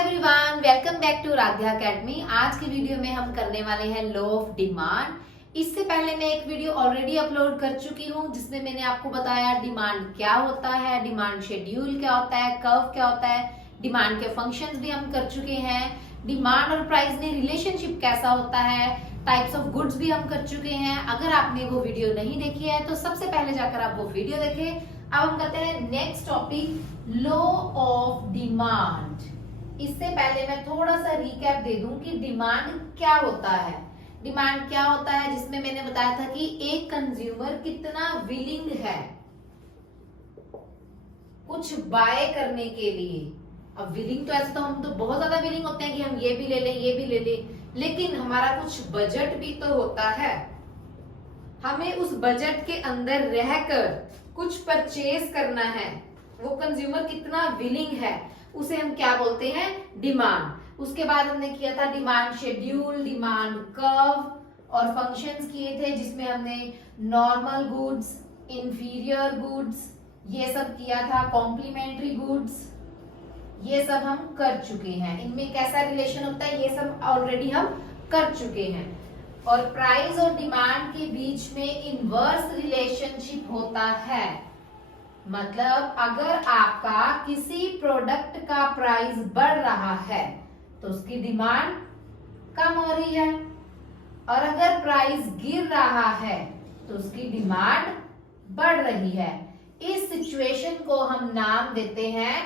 Everyone, welcome back to Radhya academy. आज की video में हम करने वाले हैं लॉ ऑफ डिमांड। इससे पहले मैं एक वीडियो ऑलरेडी अपलोड कर चुकी हूं जिसमें मैंने आपको बताया डिमांड क्या होता है, डिमांड शेड्यूल क्या होता है, कर्व क्या होता है, डिमांड के फंक्शंस भी हम कर चुके हैं, डिमांड और प्राइस में रिलेशनशिप कैसा होता है, टाइप्स ऑफ गुड्स भी हम कर चुके हैं। अगर आपने वो वीडियो नहीं देखी है तो सबसे पहले जाकर आप वो वीडियो देखें। अब हम करते हैं next topic, law of demand. इससे पहले मैं थोड़ा सा रिकैप दे दूं कि डिमांड क्या होता है। डिमांड क्या होता है, जिसमें मैंने बताया था कि एक कंज्यूमर कितना विलिंग है कुछ बाय करने के लिए। अब विलिंग तो ऐसे तो हम तो बहुत ज्यादा विलिंग होते हैं कि हम ये भी ले लें, ये भी ले लें, लेकिन हमारा कुछ बजट भी तो होता है। हमें उस बजट के अंदर रहकर कुछ परचेज करना है। वो कंज्यूमर कितना विलिंग है उसे हम क्या बोलते हैं, डिमांड। उसके बाद हमने किया था डिमांड शेड्यूल, डिमांड कर्व और फंक्शंस किए थे जिसमें हमने नॉर्मल गुड्स, इंफीरियर गुड्स ये सब किया था, कॉम्प्लीमेंट्री गुड्स ये सब हम कर चुके हैं। इनमें कैसा रिलेशन होता है ये सब ऑलरेडी हम कर चुके हैं। और प्राइस और डिमांड के बीच में इनवर्स रिलेशनशिप होता है। मतलब अगर आपका किसी प्रोडक्ट का प्राइस बढ़ रहा है तो उसकी डिमांड कम हो रही है, और अगर प्राइस गिर रहा है तो उसकी डिमांड बढ़ रही है। इस सिचुएशन को हम नाम देते हैं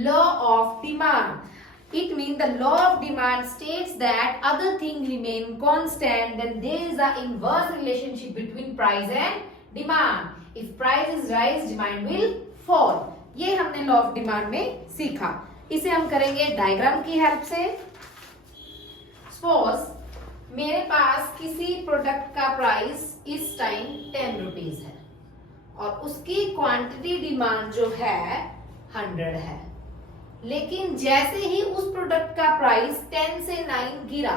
law of demand. It means the law of demand states that other things remain constant, then there is an inverse relationship between price and demand. If price is rise, demand will fall. ये हमने law of demand में सीखा। इसे हम करेंगे diagram की help से। Suppose मेरे पास किसी प्रोडक्ट का प्राइस इस टाइम 10 रुपीज है और उसकी क्वांटिटी डिमांड जो है 100 है, लेकिन जैसे ही उस प्रोडक्ट का प्राइस 10 से 9 गिरा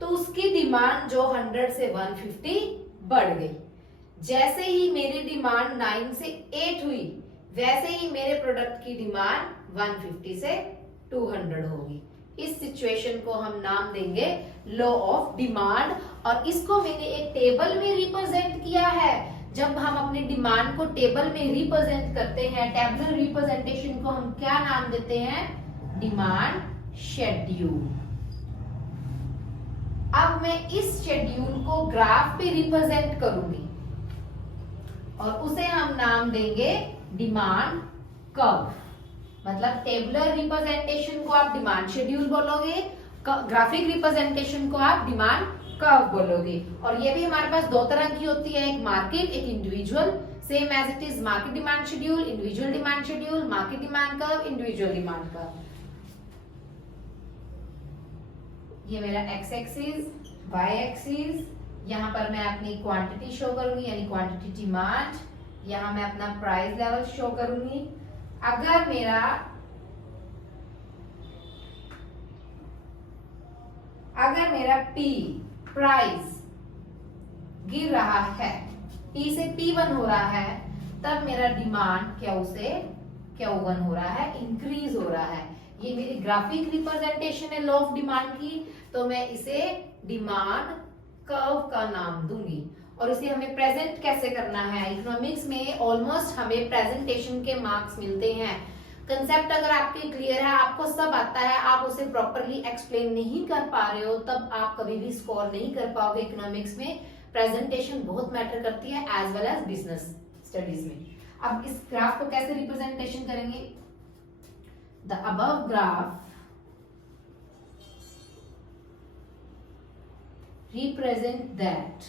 तो उसकी डिमांड जो 100 से 150 बढ़ गई। जैसे ही मेरी डिमांड 9 से 8 हुई वैसे ही मेरे प्रोडक्ट की डिमांड 150 से 200 होगी। इस सिचुएशन को हम नाम देंगे लॉ ऑफ डिमांड, और इसको मैंने एक टेबल में रिप्रेजेंट किया है। जब हम अपने डिमांड को टेबल में रिप्रेजेंट करते हैं, टेबुलर रिप्रेजेंटेशन को हम क्या नाम देते हैं, डिमांड शेड्यूल। अब मैं इस शेड्यूल को ग्राफ पे रिप्रेजेंट करूंगी और उसे हम नाम देंगे डिमांड कर्व। मतलब टेबुलर रिप्रेजेंटेशन को आप डिमांड शेड्यूल बोलोगे, ग्राफिक रिप्रेजेंटेशन को आप डिमांड कर्व बोलोगे। और ये भी हमारे पास दो तरह की होती है, एक मार्केट, एक individual. Same as it is market demand schedule, individual demand schedule, market demand curve, individual demand curve. ये मेरा एक्स एक्सिस, वाई एक्सिस, यहाँ पर मैं अपनी क्वांटिटी शो करूंगी यानी क्वांटिटी डिमांड, यहाँ मैं अपना प्राइस लेवल शो करूंगी। अगर मेरा P प्राइस गिर रहा है, P से P1 हो रहा है, तब मेरा डिमांड Q से Q1 हो रहा है, इंक्रीज हो रहा है। ये मेरी ग्राफिक रिप्रेजेंटेशन है लॉ ऑफ डिमांड की, तो मैं इसे डिमांड कर्व का नाम दूंगी। और इसे हमें प्रेजेंट कैसे करना है, इकोनॉमिक्स में ऑलमोस्ट हमें प्रेजेंटेशन के मार्क्स मिलते हैं। कंसेप्ट अगर आपके क्लियर है, आपको सब आता है, आप उसे प्रॉपरली एक्सप्लेन नहीं कर पा रहे हो, तब आप कभी भी स्कोर नहीं कर पाओगे। इकोनॉमिक्स में प्रेजेंटेशन बहुत मैटर करती है as well as business studies में। अब इस ग्राफ को कैसे रिप्रेजेंटेशन करेंगे, the above graph represent that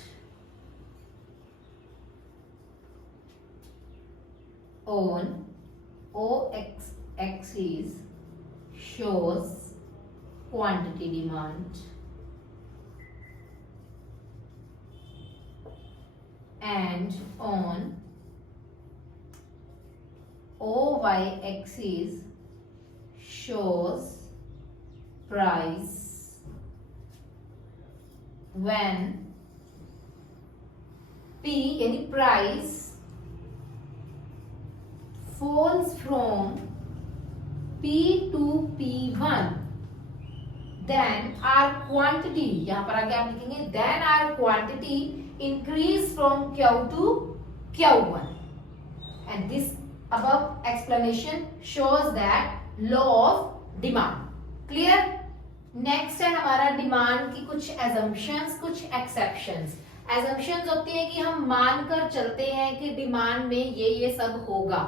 on OX axis shows quantity demand and on OY axis shows price when P यानी price falls from P to P1 then are quantity, यहां पर आगे आप लिखेंगे then are quantity increase from Q to Q1 and this above explanation shows that law of demand. Clear? Next है हमारा demand की कुछ assumptions, कुछ exceptions. assumptions होती है कि हम मानकर चलते हैं कि डिमांड में ये सब होगा.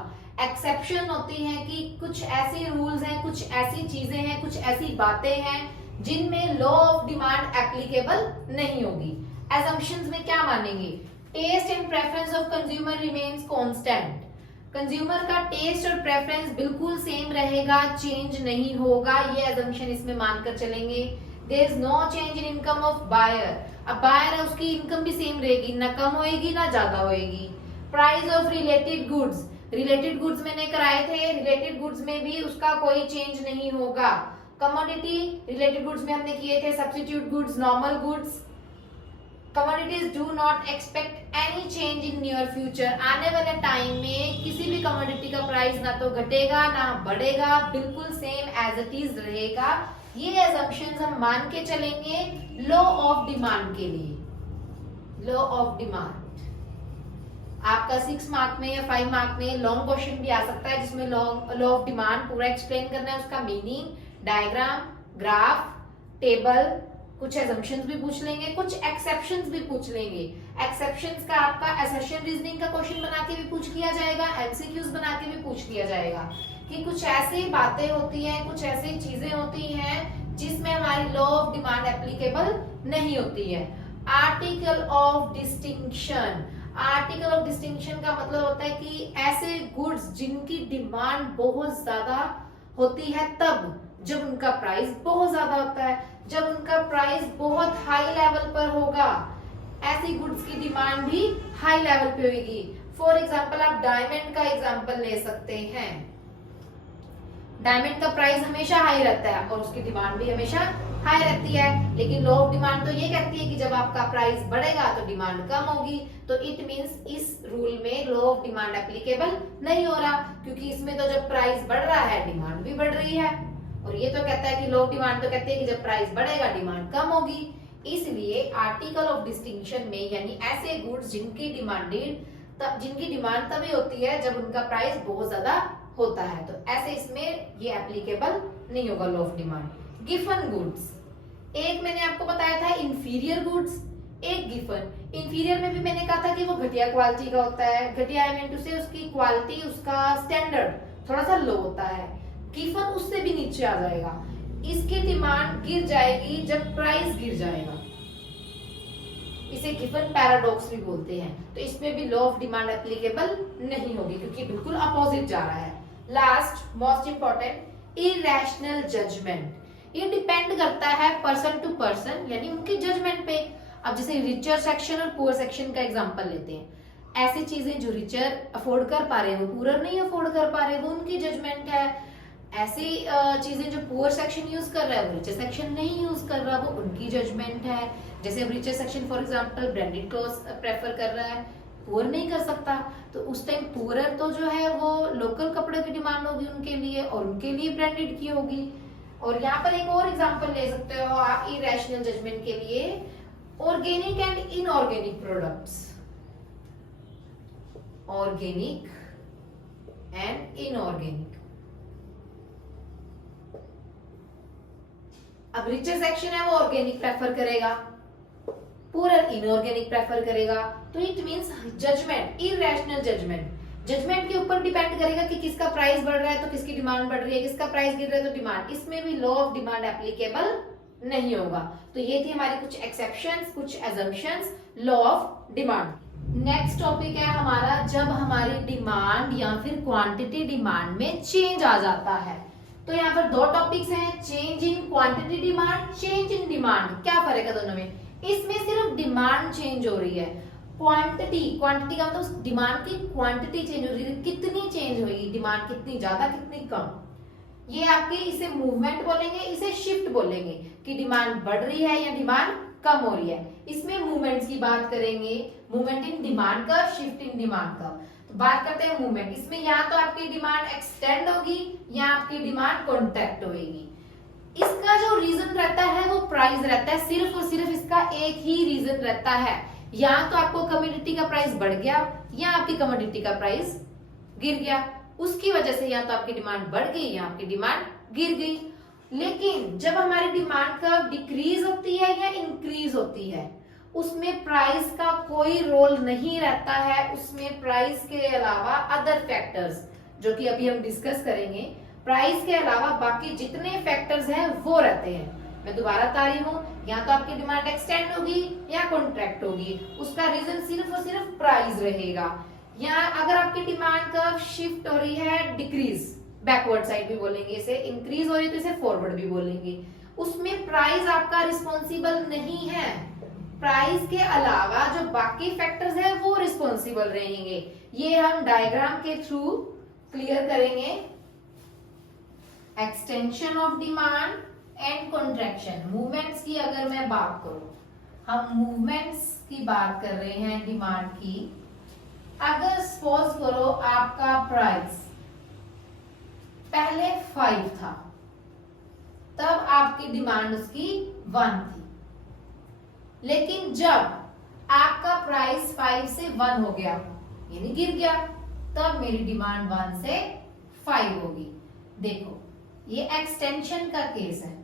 एक्सेप्शन होती है कि कुछ ऐसे रूल्स हैं, कुछ ऐसी चीजें हैं, कुछ ऐसी बातें हैं जिनमें लॉ ऑफ डिमांड एप्लीकेबल नहीं होगी. assumptions में क्या मानेंगे? Taste and preference of consumer remains constant. Consumer का टेस्ट और प्रेफरेंस बिल्कुल सेम रहेगा, चेंज नहीं होगा, ये assumption इसमें मानकर चलेंगे. There is no change in income of buyer. अब बायर है उसकी इनकम भी सेम रहेगी, ना कम होएगी ना ज्यादा होएगी. Price of related goods, related goods मैंने कराए थे, रिलेटेड गुड्स में भी उसका कोई चेंज नहीं होगा. कमोडिटी रिलेटेड गुड्स में हमने किए थे substitute goods, normal goods. Commodities do not expect any change in near future. आने वाले टाइम में किसी भी कमोडिटी का प्राइस ना तो घटेगा ना बढ़ेगा, बिल्कुल सेम एज इट इज रहेगा. ये assumptions हम मान के चलेंगे लॉ ऑफ डिमांड के लिए. लॉ ऑफ डिमांड आपका 6 मार्क में या 5 मार्क में लॉन्ग क्वेश्चन भी आ सकता है जिसमें लॉ ऑफ डिमांड पूरा एक्सप्लेन करना है, उसका मीनिंग, डायग्राम, ग्राफ, टेबल, कुछ assumptions भी पूछ लेंगे, कुछ exceptions भी पूछ लेंगे. exceptions का आपका assertion reasoning का क्वेश्चन बना के भी पूछ लिया जाएगा, MCQs बना के भी पूछ लिया जाएगा कि कुछ ऐसी बातें होती हैं, कुछ ऐसी चीजें होती हैं जिसमें हमारी लॉ ऑफ डिमांड एप्लीकेबल नहीं होती है. Article of distinction. Article of distinction का मतलब होता है कि ऐसे गुड्स जिनकी डिमांड बहुत ज्यादा होती है तब जब उनका प्राइस बहुत ज्यादा होता है, जब उनका प्राइस बहुत हाई लेवल पर होगा, ऐसी गुड्स की डिमांड भी हाई लेवल पे होगी. फॉर एग्जांपल आप डायमंड का एग्जांपल ले सकते हैं. डायमंड का प्राइस हमेशा हाई रहता है और उसकी डिमांड भी हमेशा हाई रहती है, लेकिन लॉ ऑफ डिमांड तो ये कहती है कि जब आपका प्राइस बढ़ेगा तो डिमांड कम होगी. तो इट मींस इस रूल में लॉ ऑफ डिमांड एप्लीकेबल नहीं हो रहा, क्योंकि इसमें तो जब प्राइस बढ़ रहा है डिमांड भी बढ़ रही है, और ये तो कहता है कि लॉ ऑफ डिमांड तो कहते हैं कि जब प्राइस बढ़ेगा डिमांड कम होगी. इसलिए आर्टिकल ऑफ डिस्टिंक्शन में यानी ऐसे गुड्स जिनकी डिमांड तभी होती है जब उनका प्राइस बहुत ज्यादा होता है, तो ऐसे इसमें ये एप्लीकेबल नहीं होगा law of demand. Given goods, एक मैंने आपको बताया था इंफीरियर गुड्स, एक गिवन. इंफीरियर में भी मैंने कहा था कि वो घटिया क्वालिटी का होता है. घटिया आई मीन टू से उसकी क्वालिटी, उसका स्टैंडर्ड थोड़ा सा लो होता है. गिवन उससे भी नीचे आ जाएगा, इसकी डिमांड गिर जाएगी जब प्राइस गिर जाएगा. इसे गिवन पैराडॉक्स भी बोलते हैं. तो इसमें भी लॉ ऑफ डिमांड एप्लीकेबल नहीं होगी क्योंकि बिल्कुल अपोजिट जा रहा है. Last most important, irrational judgement. ये डिपेंड करता है पर्सन टू पर्सन यानी उनकी जजमेंट पे. अब जैसे रिचर सेक्शन और पुअर सेक्शन का एग्जांपल लेते हैं. ऐसी चीजें जो रिचर अफोर्ड कर पा रहे हो, पुअर नहीं अफोर्ड कर पा रहे, वो उनकी जजमेंट है. ऐसी चीजें जो पुअर सेक्शन यूज कर रहा है वो रिचर सेक्शन नहीं यूज कर रहा, वो उनकी जजमेंट है. जैसे अब richer section for example branded clothes prefer कर रहा है, पुअर नहीं कर सकता, तो उस टाइम पुअर तो जो है वो लोकल कपड़े की डिमांड होगी उनके लिए और उनके लिए ब्रांडेड की होगी. और यहाँ पर एक और एग्जांपल ले सकते हो आप इरैशनल जजमेंट के लिए, organic and inorganic products. Organic and inorganic. अब रिचर सेक्शन है वो ऑर्गेनिक प्रेफर करेगा, पुअर इनऑर्गेनिक प्रेफर करेगा. तो it means judgement, irrational judgement. Judgement के ऊपर डिपेंड करेगा कि किसका प्राइस बढ़ रहा है तो किसकी डिमांड बढ़ रही है, किसका प्राइस गिर रहा है तो डिमांड. इसमें भी लॉ ऑफ डिमांड एप्लीकेबल नहीं होगा. तो ये थी हमारी कुछ एक्सेप्शंस, कुछ assumptions law of demand. Next topic है हमारा जब हमारी डिमांड या फिर क्वांटिटी डिमांड में चेंज आ जाता है. तो यहाँ पर दो टॉपिक्स हैं, change in quantity demand, change in demand. क्या फर्क है दोनों में? इसमें सिर्फ डिमांड चेंज हो रही है. क्वांटिटी का मतलब उस डिमांड की क्वांटिटी चेंज हो रही है, कितनी चेंज होगी, डिमांड कितनी ज्यादा कितनी कम. ये आपके इसे मूवमेंट बोलेंगे, इसे शिफ्ट बोलेंगे कि डिमांड बढ़ रही है या डिमांड कम हो रही है. इसमें मूवमेंट्स की बात करेंगे, मूवमेंट इन डिमांड का, शिफ्ट इन डिमांड का. तो बात करते हैं मूवमेंट. इसमें या तो आपकी डिमांड एक्सटेंड होगी या आपकी डिमांड कॉन्ट्रैक्ट होगी. इसका जो रीजन रहता है वो प्राइस रहता है, सिर्फ और सिर्फ इसका एक ही रीजन रहता है, या तो आपको कमोडिटी का प्राइस बढ़ गया या आपकी कमोडिटी का प्राइस गिर गया, उसकी वजह से या तो आपकी डिमांड बढ़ गई या आपकी डिमांड गिर गई। लेकिन जब हमारी डिमांड कर्व डिक्रीज होती है या इंक्रीज होती है, उसमें प्राइस का कोई रोल नहीं रहता है, उसमें प्राइस के अलावा अदर फैक्टर्स जो कि अभी हम डिस्कस करेंगे, प्राइस के अलावा बाकी जितने फैक्टर्स हैं वो रहते हैं। मैं दोबारा बता रही हूँ, या तो आपकी डिमांड एक्सटेंड होगी या कॉन्ट्रैक्ट होगी, उसका रीजन सिर्फ और सिर्फ प्राइस रहेगा। या अगर आपकी डिमांड कर्व शिफ्ट हो रही है डिक्रीज, बैकवर्ड साइड भी बोलेंगे इसे, इंक्रीज हो रही है तो इसे फॉरवर्ड भी बोलेंगे, उसमें प्राइस आपका रिस्पॉन्सिबल नहीं है, प्राइस के अलावा जो बाकी फैक्टर्स है वो रिस्पॉन्सिबल रहेंगे। ये हम डायग्राम के थ्रू क्लियर करेंगे। Extension of demand and contraction, movements की अगर मैं बात करूं, हम मूवमेंट्स की बात कर रहे हैं डिमांड की। अगर सपोज करो आपका प्राइस पहले 5 था, तब आपकी डिमांड उसकी 1 थी, लेकिन जब आपका प्राइस 5 से 1 हो गया यानी गिर गया, तब मेरी डिमांड 1 से 5 होगी। देखो ये एक्सटेंशन का केस है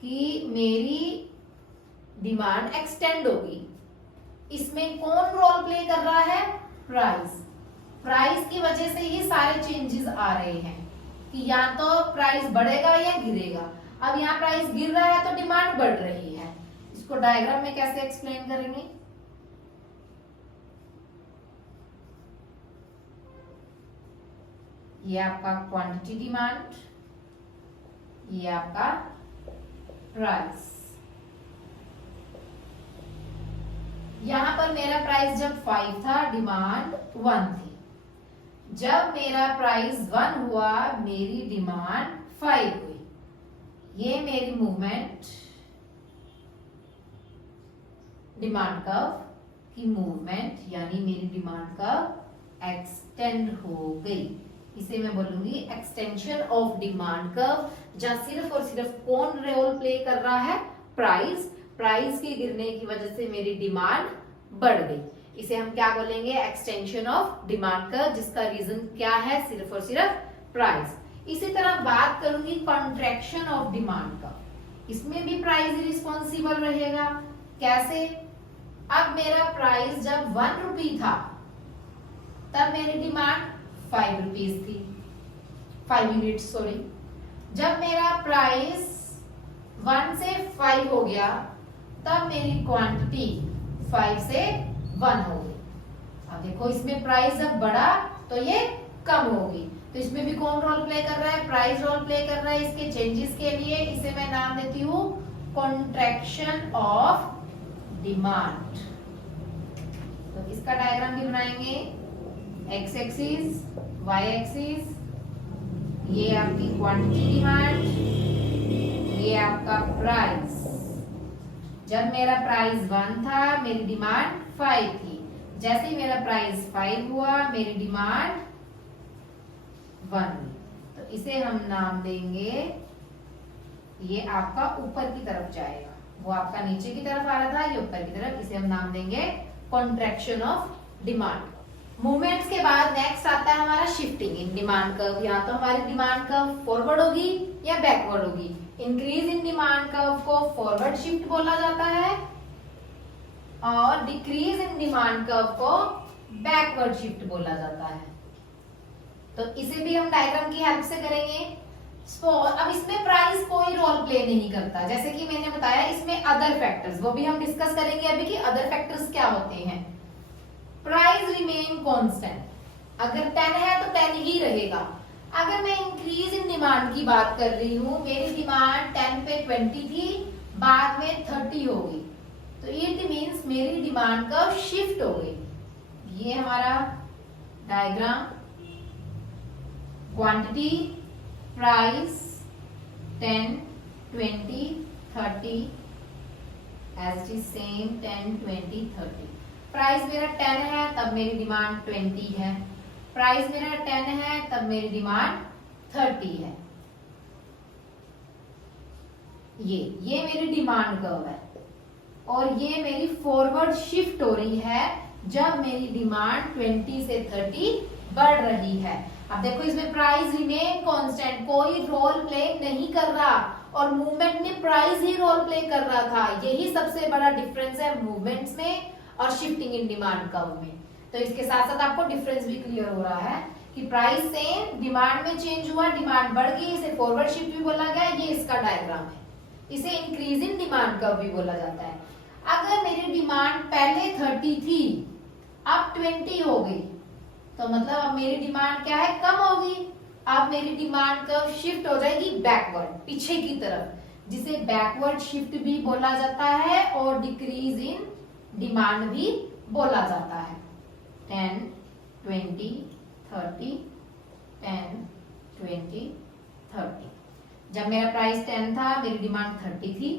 कि मेरी डिमांड एक्सटेंड होगी, इसमें कौन रोल प्ले कर रहा है? प्राइस। प्राइस की वजह से ही सारे चेंजेस आ रहे हैं कि या तो प्राइस बढ़ेगा या गिरेगा। अब यहाँ प्राइस गिर रहा है तो डिमांड बढ़ रही है, इसको डायग्राम में कैसे एक्सप्लेन करेंगे? ये आपका क्वांटिटी डिमांड, ये आपका प्राइस। यहां पर मेरा प्राइस जब 5 था, डिमांड 1 थी। जब मेरा प्राइस 1 हुआ, मेरी डिमांड 5 हुई। ये मेरी मूवमेंट डिमांड कर्व की मूवमेंट यानी मेरी डिमांड कर्व एक्सटेंड हो गई। इसे मैं बोलूंगी एक्सटेंशन ऑफ डिमांड कर्व, जहां सिर्फ और सिर्फ कौन रोल प्ले कर रहा है? प्राइस। प्राइस के गिरने की वजह से मेरी डिमांड बढ़ गई, इसे हम क्या बोलेंगे? एक्सटेंशन ऑफ डिमांड कर्व, जिसका रीजन क्या है? सिर्फ और सिर्फ प्राइस। इसी तरह बात करूंगी कॉन्ट्रैक्शन ऑफ डिमांड का, इसमें भी प्राइस रिस्पॉन्सिबल रहेगा। कैसे? अब मेरा प्राइस जब 1 रुपी था, तब मेरी डिमांड 5 रुपीज थी, 5 यूनिट सॉरी। जब मेरा प्राइस 1 से 5 हो गया, तब मेरी क्वांटिटी 5 से 1 हो गई। अब देखो इसमें प्राइस जब बढ़ा तो ये कम होगी, तो इसमें भी कौन रोल प्ले कर रहा है? प्राइस रोल प्ले कर रहा है इसके चेंजेस के लिए। इसे मैं नाम देती हूँ कॉन्ट्रैक्शन ऑफ डिमांड। तो इसका डायग्राम भी बनाएंगे, एक्स एक्सिस, वाई एक्सिस, ये आपकी क्वांटिटी डिमांड, ये आपका प्राइस। जब मेरा प्राइस 1 था, मेरी डिमांड 5 थी। जैसे ही मेरा प्राइस 5 हुआ, मेरी डिमांड 1 हुई। तो इसे हम नाम देंगे, ये आपका ऊपर की तरफ जाएगा, वो आपका नीचे की तरफ आ रहा था, ये ऊपर की तरफ, इसे हम नाम देंगे कॉन्ट्रैक्शन ऑफ डिमांड। मूवमेंट्स के बाद नेक्स्ट आता है हमारा शिफ्टिंग इन डिमांड कर्व। या तो हमारी डिमांड कर्व फॉरवर्ड होगी या बैकवर्ड होगी। इंक्रीज इन डिमांड कर्व को फॉरवर्ड शिफ्ट बोला जाता है और डिक्रीज इन डिमांड कर्व को बैकवर्ड शिफ्ट बोला जाता है। तो इसे भी हम डायग्राम की हेल्प से करेंगे। अब इसमें प्राइस कोई रोल प्ले नहीं करता, जैसे कि मैंने बताया इसमें अदर फैक्टर्स, वो भी हम डिस्कस करेंगे अभी कि अदर फैक्टर्स क्या होते हैं। प्राइस रिमेन कांस्टेंट, अगर 10 है तो 10 ही रहेगा। अगर मैं इंक्रीज इन डिमांड की बात कर रही हूँ, मेरी डिमांड 10 पे 20 थी, बाद में 30 हो गई, तो इट मीन्स मेरी डिमांड कर्व शिफ्ट हो गई। ये हमारा diagram, quantity, price, 10, 20, 30 as it is same 10, 20, 30। Price मेरा 10 है तब मेरी डिमांड 20 है, प्राइस मेरा 10 है तब मेरी डिमांड 30 है। ये मेरी डिमांड कर्व है और ये मेरी फॉरवर्ड शिफ्ट हो रही है जब मेरी डिमांड 20 से 30 बढ़ रही है। अब देखो इसमें प्राइस रिमेन कांस्टेंट, कोई रोल प्ले नहीं कर रहा और मूवमेंट में प्राइस ही रोल प्ले कर रहा था। यही सबसे बड़ा डिफरेंस है मूवमेंट्स में और शिफ्टिंग इन डिमांड कर्व में। तो इसके साथ साथ आपको डिफरेंस भी क्लियर हो रहा है कि प्राइस सेम, डिमांड में चेंज हुआ, डिमांड बढ़ गई, इसे फॉरवर्ड शिफ्ट भी बोला गया। ये इसका डायग्राम है, इसे इंक्रीज इन डिमांड कर्व भी बोला जाता है। अगर मेरी डिमांड पहले 30 थी, अब 20 हो गई, तो मतलब अब मेरी डिमांड क्या है, कम होगी। अब मेरी डिमांड कर्व शिफ्ट हो जाएगी बैकवर्ड, पीछे की तरफ, जिसे बैकवर्ड शिफ्ट भी बोला जाता है और डिक्रीज इन डिमांड भी बोला जाता है। 10, 20, 30, 10, 20, 30। जब मेरा प्राइस 10 था, मेरी डिमांड 30 थी।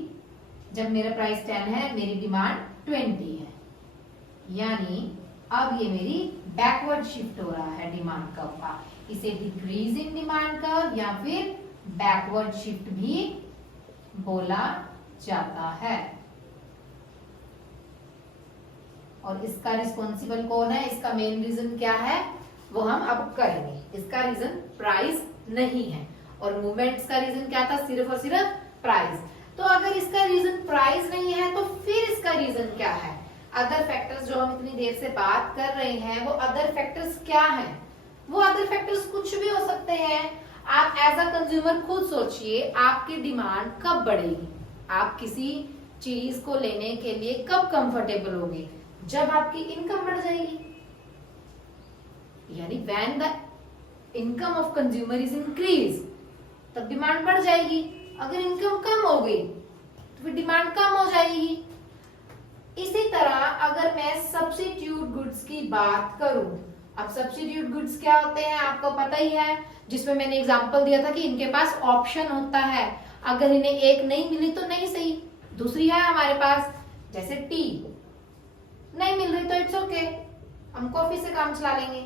जब मेरा प्राइस 10 है, मेरी डिमांड 20 है। यानी अब ये मेरी बैकवर्ड शिफ्ट हो रहा है डिमांड कर्व का। इसे डिक्रीज इन डिमांड कर्व या फिर बैकवर्ड शिफ्ट भी बोला जाता है। और इसका रिस्पॉन्सिबल कौन है, इसका मेन रीजन क्या है, वो हम अब करेंगे। इसका रीजन प्राइस नहीं है और मूवमेंट्स का रीजन क्या था, सिर्फ और सिर्फ प्राइस। तो अगर इसका रीजन प्राइस नहीं है तो फिर इसका रीजन क्या है? अदर फैक्टर्स जो हम इतनी देर से बात कर रहे हैं, वो अदर फैक्टर्स क्या हैं? वो अदर फैक्टर्स कुछ भी हो सकते हैं। आप एज अ कंज्यूमर खुद सोचिए, आपकी डिमांड कब बढ़ेगी? आप किसी चीज को लेने के लिए कब कंफर्टेबल होगे? जब आपकी इनकम बढ़ जाएगी, यानी when the income of consumer is increase, तब डिमांड बढ़ जाएगी। अगर इनकम कम हो गई तो फिर डिमांड कम हो जाएगी। इसी तरह अगर मैं सब्स्टिट्यूट गुड्स की बात करूं, अब सब्स्टिट्यूट गुड्स क्या होते हैं आपको पता ही है, जिसमें मैंने एग्जांपल दिया था कि इनके पास ऑप्शन होता है। अगर इन्हें एक नहीं मिली तो नहीं सही, दूसरी है हमारे पास, जैसे टी नहीं मिल रही तो इट्स ओके, हम कॉफी से काम चला लेंगे।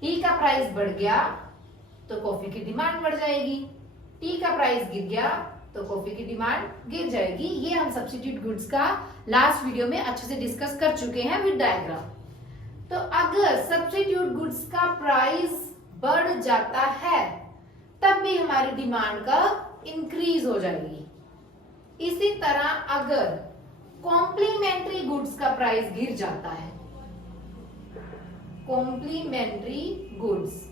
टी का प्राइस बढ़ गया तो कॉफी की डिमांड बढ़ जाएगी, टी का प्राइस गिर गया तो कॉफी की डिमांड गिर जाएगी। ये हम सब्स्टिट्यूट गुड्स का लास्ट वीडियो में अच्छे से डिस्कस कर चुके हैं विद डायग्राम। तो अगर सब्स्टिट्यूट गुड्स का प्राइस बढ़ जाता है तब भी हमारी डिमांड का इंक्रीज हो जाएगी। इसी तरह अगर कॉम्प्लीमेंट्री गुड्स का प्राइस गिर जाता है, कॉम्प्लीमेंट्री गुड्स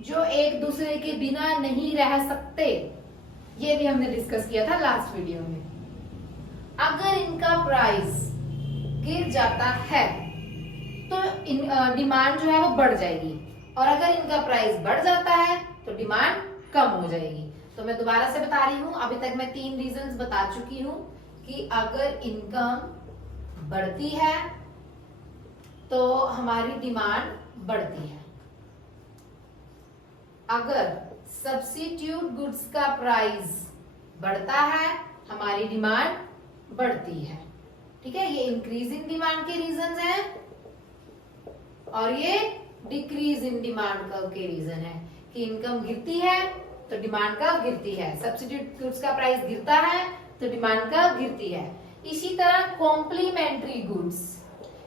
जो एक दूसरे के बिना नहीं रह सकते, ये भी हमने डिस्कस किया था लास्ट वीडियो में। अगर इनका प्राइस गिर जाता है तो डिमांड जो है वो बढ़ जाएगी, और अगर इनका प्राइस बढ़ जाता है तो डिमांड कम हो जाएगी। तो मैं दोबारा से बता रही हूं, अभी तक मैं 3 रीजंस बता चुकी हूं कि अगर इनकम बढ़ती है तो हमारी डिमांड बढ़ती है। अगर सब्स्टिट्यूट गुड्स का प्राइस बढ़ता है हमारी डिमांड बढ़ती है। ठीक है, ये इंक्रीज इन डिमांड के रीजंस हैं और ये डिक्रीज इन डिमांड कर्व के रीजन है कि इनकम गिरती है तो डिमांड कर्व गिरती है, सब्स्टिट्यूट गुड्स का प्राइस गिरता है तो डिमांड कर्व गिरती है। इसी तरह कॉम्प्लीमेंट्री गुड्स,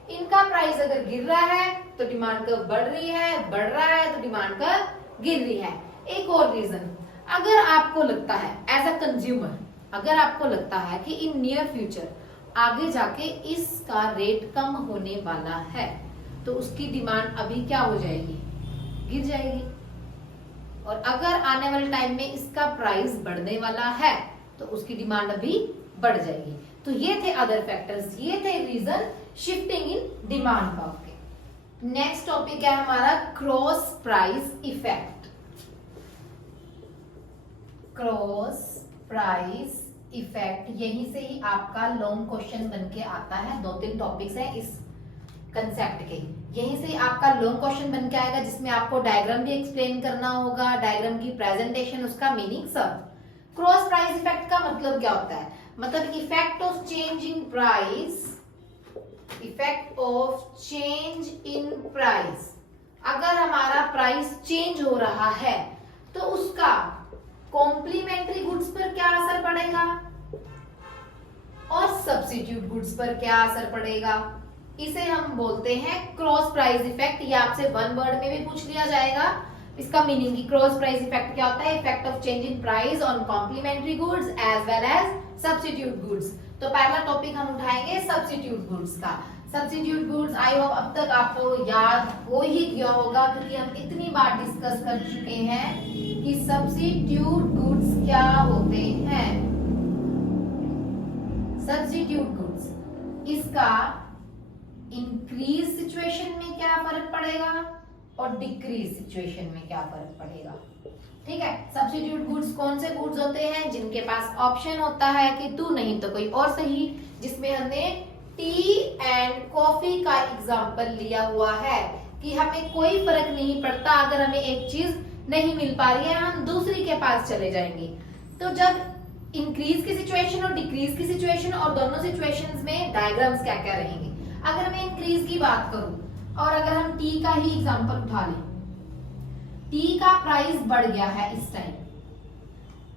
इनका प्राइस अगर गिर रहा है तो डिमांड कर्व बढ़ रही है, बढ़ रहा है तो डिमांड कर्व गिर रही है। एक और रीजन, अगर आपको लगता है एज अ कंज्यूमर, अगर आपको लगता है कि इन नियर फ्यूचर आगे जाके इसका रेट कम होने वाला है तो उसकी डिमांड अभी क्या हो जाएगी, गिर जाएगी। और अगर आने वाले टाइम में इसका प्राइस बढ़ने वाला है तो उसकी डिमांड अभी बढ़ जाएगी। तो ये थे अदर फैक्टर्स, ये थे reason shifting in demand curve के। नेक्स्ट टॉपिक है हमारा cross price effect. Cross price effect, यहीं से ही आपका लॉन्ग क्वेश्चन बन के आता है। 2-3 टॉपिक्स हैं इस कंसेप्ट के, यहीं से आपका लॉन्ग क्वेश्चन बन के आएगा जिसमें आपको डायग्राम भी एक्सप्लेन करना होगा, डायग्राम की प्रेजेंटेशन, उसका मीनिंग सब। क्रॉस प्राइस इफेक्ट का मतलब क्या होता है, मतलब effect of change in price, effect of change in price. अगर हमारा प्राइस चेंज हो रहा है तो उसका कॉम्प्लीमेंट्री गुड्स पर क्या असर पड़ेगा और सब्स्टिट्यूट गुड्स पर क्या असर पड़ेगा। इसे हम बोलते हैं क्रॉस प्राइस इफेक्ट। ये आपसे वन वर्ड में भी पूछ लिया जाएगा। इसका मीनिंग की क्रॉस प्राइस इफेक्ट क्या होता है, effect of change in price on complementary goods as well as substitute goods. तो पहला टॉपिक हम उठाएंगे सब्स्टिट्यूट गुड्स का। सब्स्टिट्यूट गुड्स आई होप अब तक आपको याद हो ही गया होगा, क्योंकि हम इतनी बार डिस्कस कर चुके हैं कि सब्स्टिट्यूट गुड्स क्या होते हैं। सब्स्टिट्यूट गुड्स, इसका इंक्रीज सिचुएशन में क्या फर्क पड़ेगा और डिक्रीज सिचुएशन में क्या फर्क पड़ेगा। ठीक है, सब्स्टिट्यूट गुड्स कौन से गुड्स होते हैं जिनके पास ऑप्शन होता है कि तू नहीं तो कोई और सही, जिसमें हमने टी एंड कॉफी का एग्जांपल लिया हुआ है कि हमें कोई फर्क नहीं पड़ता अगर हमें एक चीज नहीं मिल पा रही है, हम दूसरी के पास चले जाएंगे। तो जब इंक्रीज की सिचुएशन और डिक्रीज की सिचुएशन और दोनों सिचुएशंस में डायग्राम्स क्या क्या रहेंगे। अगर मैं इंक्रीज की बात करूं और अगर हम टी का ही एग्जांपल उठा लें, टी का प्राइस बढ़ गया है इस टाइम,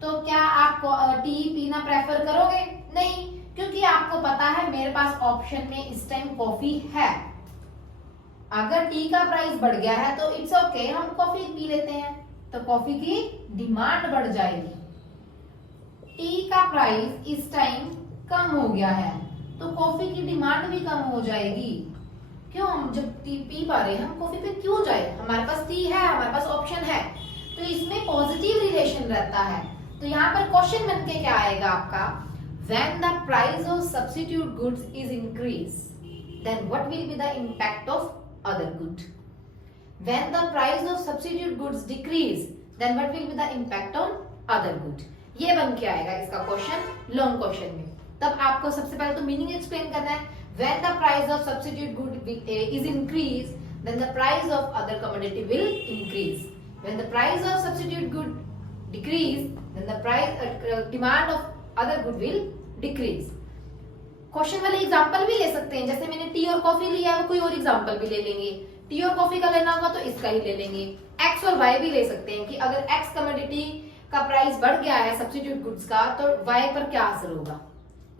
तो क्या आप टी पीना प्रेफर करोगे? नहीं, क्योंकि आपको पता है मेरे पास ऑप्शन में इस टाइम कॉफी है। अगर टी का प्राइस बढ़ गया है तो इट्स ओके, हम कॉफी पी लेते हैं, तो कॉफी की डिमांड बढ़ जाएगी। टी का प्राइस इस टाइम कम हो गया है तो कॉफी की डिमांड भी कम हो जाएगी। क्यों? हम जब टी पी पा रहे हैं हम कॉफी पे क्यों जाए, हमारे पास टी है, हमारे पास ऑप्शन है। तो इसमें पॉजिटिव रिलेशन रहता है। तो यहाँ पर क्वेश्चन बन के क्या आएगा आपका, when the price of substitute goods is increased, then what will be the impact of other good? When the price of substitute goods decrease, then what will be the impact on other good? ये बन के आएगा इसका question long question में। तब आपको सबसे पहले तो मीनिंग एक्सप्लेन करना है। When the price of substitute good is increased, then the price of other commodity will increase. When the price of substitute good decrease, then the price demand of other good will decrease. Question वाले example भी ले सकते हैं, जैसे मैंने T और coffee लिया है, कोई और एग्जांपल भी ले लेंगे। टी और कॉफी का लेना होगा तो इसका ही ले लेंगे। एक्स और वाई भी ले सकते हैं कि अगर एक्स कमोडिटी का प्राइस बढ़ गया है सब्स्टिट्यूट गुड्स का तो वाई पर क्या असर होगा।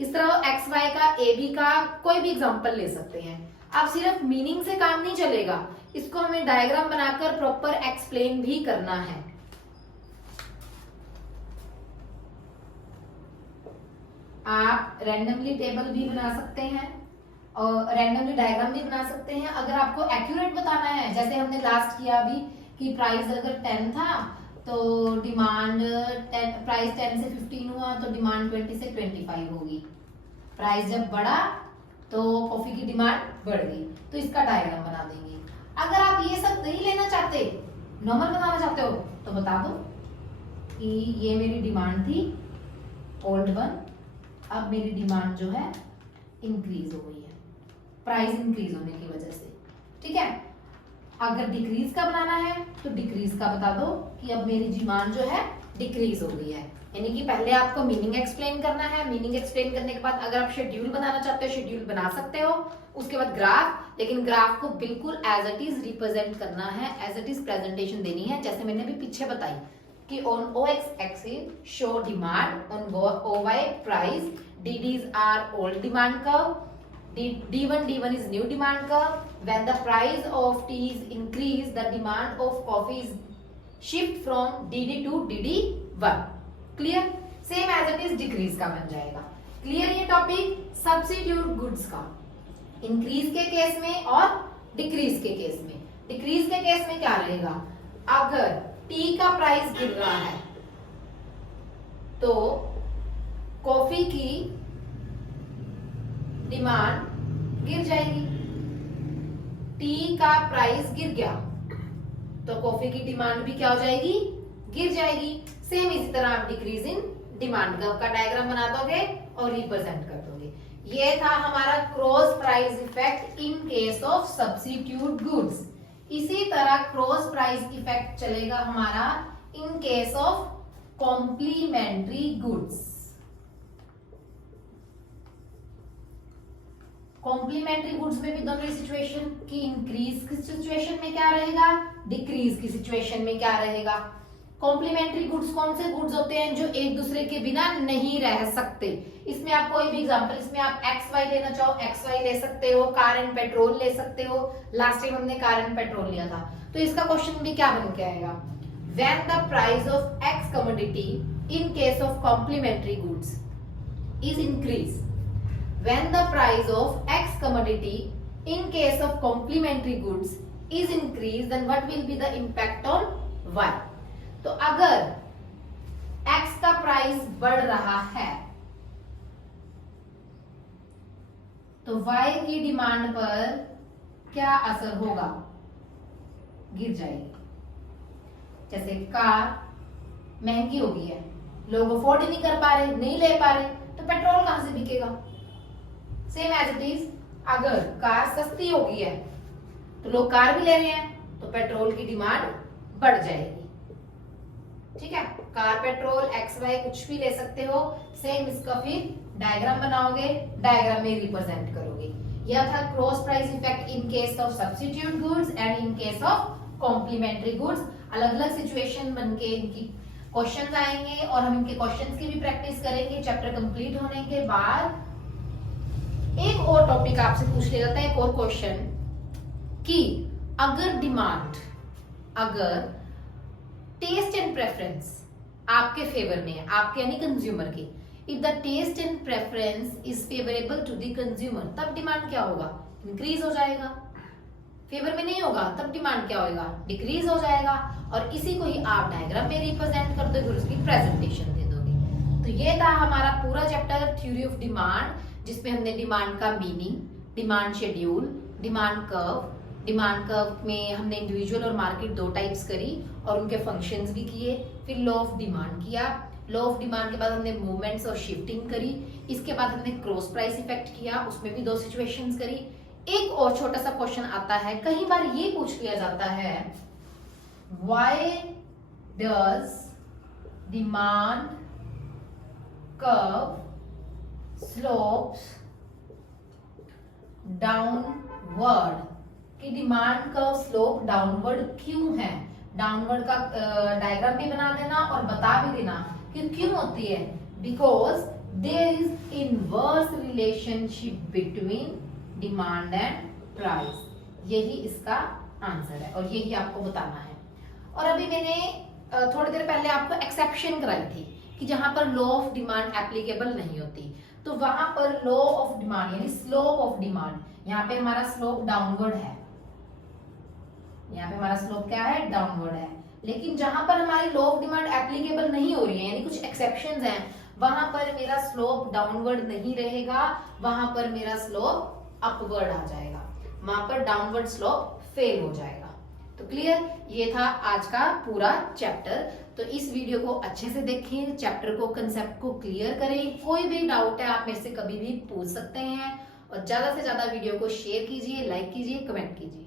इस तरह एक्स वाई का, ए बी का कोई भी एग्जांपल ले सकते हैं। अब सिर्फ मीनिंग से काम नहीं चलेगा, इसको हमें डायग्राम बनाकर प्रॉपर एक्सप्लेन भी करना है। आप रैंडमली टेबल भी बना सकते हैं और रैंडमली डायग्राम भी बना सकते हैं। अगर आपको एक्यूरेट बताना है, जैसे हमने लास्ट किया अभी कि प्राइस अगर 10 था तो डिमांड प्राइस 10 से 15 हुआ तो डिमांड 20 से 25 होगी। प्राइस जब बढ़ा तो कॉफी की डिमांड बढ़ गई, तो इसका डायग्राम बना देंगे। अगर आप ये सब नहीं लेना चाहते, नॉर्मल बनाना चाहते हो, तो बता दो कि ये मेरी डिमांड थी ओल्ड वन, अब मेरी डिमांड जो है इंक्रीज हो गई है प्राइस इंक्रीज होने की वजह से। ठीक है, अगर डिक्रीज का बनाना है तो डिक्रीज का बता दो कि अब मेरी डिमांड जो है डिक्रीज हो गई है। यानी कि पहले आपको मीनिंग एक्सप्लेन करना है। मीनिंग एक्सप्लेन करने के बाद अगर आप शेड्यूल बनाना चाहते हो शेड्यूल बना सकते हो। उसके बाद ग्राफ, लेकिन ग्राफ को बिल्कुल एज इट इज रिप्रेजेंट करना है, एज इट इज प्रेजेंटेशन देनी है। जैसे मैंने अभी पीछे बताई कि on O x axis show demand, on O y price, DDs are old demand curve, D1 is new demand curve. When the price of tea is increased, the demand of coffee is shift from DD to DD1. Clear? Same as it is decrease का बन जाएगा। Clear ये topic substitute goods का, increase के case में और decrease के case में। Decrease के केस में क्या रहेगा, अगर टी का प्राइस गिर रहा है तो कॉफी की डिमांड गिर जाएगी। टी का प्राइस गिर गया तो कॉफी की डिमांड भी क्या हो जाएगी, गिर जाएगी। सेम इसी तरह आप डिक्रीज इन डिमांड का डायग्राम बना दोगे और रिप्रेजेंट कर दोगे। ये था हमारा cross price effect in case of substitute goods. इसी तरह क्रॉस प्राइस इफेक्ट चलेगा हमारा in case of complementary goods. Complementary goods में भी दोनों सिचुएशन की, इंक्रीज की सिचुएशन में क्या रहेगा, डिक्रीज की सिचुएशन में क्या रहेगा। कॉम्प्लीमेंट्री गुड्स कौन से गुड्स होते हैं जो एक दूसरे के बिना नहीं रह सकते। इसमें आप कोई भी एग्जांपल, इसमें आप एक्स वाई लेना चाहो एक्स वाई ले सकते हो, कार एंड पेट्रोल ले सकते हो। लास्ट टाइम हमने कार एंड पेट्रोल लिया था, तो इसका क्वेश्चन भी क्या बन के आएगा, when the price of x commodity in case of complementary goods is increase, when the price of x commodity in case of complementary goods is increase, then what will be the impact on y. तो अगर x का price बढ़ रहा है तो y की demand पर क्या असर होगा, गिर जाएगी। जैसे कार महंगी हो गई है, लोग अफोर्ड ही नहीं कर पा रहे, नहीं ले पा रहे, तो पेट्रोल कहां से बिकेगा। सेम एज इट इज, अगर कार सस्ती हो गई है तो लोग कार भी ले रहे हैं, तो पेट्रोल की डिमांड बढ़ जाएगी। ठीक है, कार पेट्रोल एक्स वाई कुछ भी ले सकते हो। सेम इसका फिर डायग्राम बनाओगे, डायग्राम में रिप्रेजेंट करोगे। यह था cross price effect in case of substitute goods and in case of complementary goods. अलग अलग सिचुएशन बनके इनकी क्वेश्चंस आएंगे और हम इनके क्वेश्चंस की भी प्रैक्टिस करेंगे। चैप्टर कंप्लीट होने के बाद एक और टॉपिक आपसे पूछ लिया जाता है, एक और क्वेश्चन कि अगर डिमांड, अगर टेस्ट एंड प्रेफरेंस आपके फेवर में है, आपके यानी कंज्यूमर के, if the taste and preference is favourable to the consumer, तब डिमांड क्या होगा, इंक्रीज हो जाएगा। फेवर में नहीं होगा तब डिमांड क्या होगा, डिक्रीज हो जाएगा। और इसी को ही आप डायग्राम में रिप्रेजेंट कर दोगे और उसकी प्रेजेंटेशन दे दोगे। तो ये था हमारा पूरा चैप्टर थ्योरी ऑफ डिमांड, जिसमें हमने डिमांड का meaning, demand schedule, demand curve में हमने इंडिविजुअल और मार्केट दो टाइप्स करी और उनके फंक्शंस भी किए। फिर लॉ ऑफ डिमांड किया, लॉ ऑफ डिमांड के बाद हमने मूवमेंट्स और शिफ्टिंग करी। इसके बाद हमने क्रॉस प्राइस इफेक्ट किया, उसमें भी दो सिचुएशंस करी। एक और छोटा सा क्वेश्चन आता है, कई बार ये पूछ लिया जाता है, why does demand curve slopes downward, कि डिमांड कर्व स्लोप डाउनवर्ड क्यों है। डाउनवर्ड का डायग्राम भी बना देना और बता भी देना कि क्यों होती है। Because there is inverse relationship between demand and price, यही इसका आंसर है और यही आपको बताना है। और अभी मैंने थोड़ी देर पहले आपको एक्सेप्शन कराई थी कि जहां पर लॉ ऑफ डिमांड एप्लीकेबल नहीं होती, तो वहां पर लॉ ऑफ डिमांड यानी स्लोप ऑफ डिमांड, यहाँ पे हमारा स्लोप डाउनवर्ड है, यहाँ पे हमारा स्लोप क्या है, डाउनवर्ड है। लेकिन जहां पर हमारी लॉ ऑफ डिमांड एप्लीकेबल नहीं हो रही है, यानी कुछ एक्सेप्शंस हैं, वहां पर मेरा स्लोप डाउनवर्ड नहीं रहेगा, वहां पर मेरा स्लोप अपवर्ड आ जाएगा, वहां पर डाउनवर्ड स्लोप फेल हो जाएगा। तो क्लियर, ये था आज का पूरा चैप्टर। तो इस वीडियो को अच्छे से देखें, चैप्टर को, कंसेप्ट को क्लियर करें। कोई भी डाउट है आप मेरे से कभी भी पूछ सकते हैं और ज्यादा से ज्यादा वीडियो को शेयर कीजिए, लाइक कीजिए, कमेंट कीजिए।